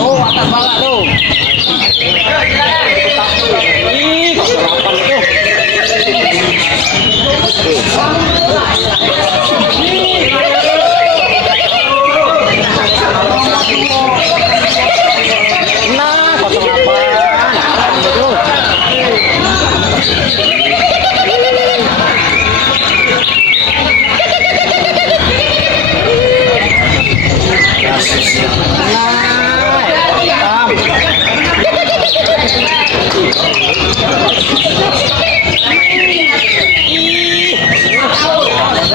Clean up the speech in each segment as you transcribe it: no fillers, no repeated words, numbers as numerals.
Oh, atas bawah tuh. Ih, 08 itu. Nah, 08.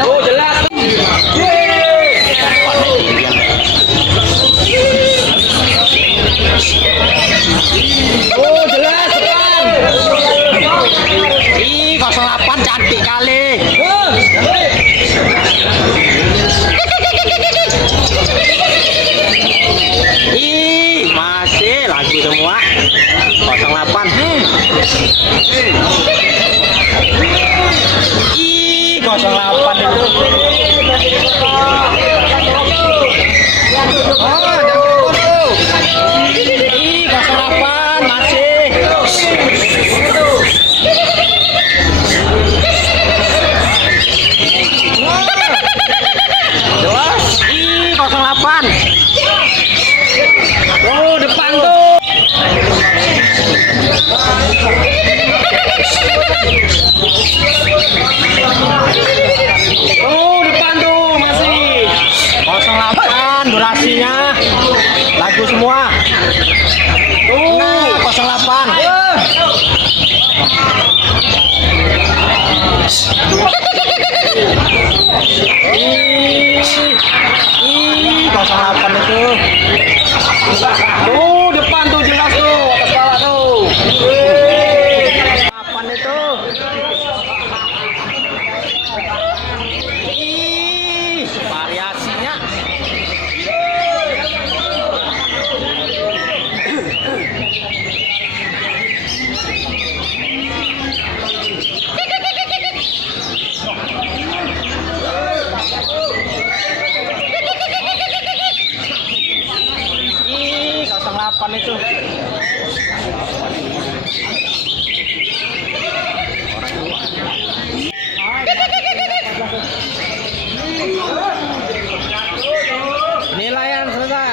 Oh, jelas. Oh, jelas tekan. Ih, 08 cantik kali. Ih, masih lagu semua. 08. Ih, 08 itu. Oh, jangan tuh. Ih, 08 masih. Jelas. Ih, 08. Oh, depan tuh. Oh, depan tuh masih 08 durasinya. Lagu semua. Nah, 08. Ih, 08 itu. Tuh, depan tuh jelas tuh, atas bawah tuh. 8 itu. Ih, variasinya. Ih, 08 itu. Penilaian selesai.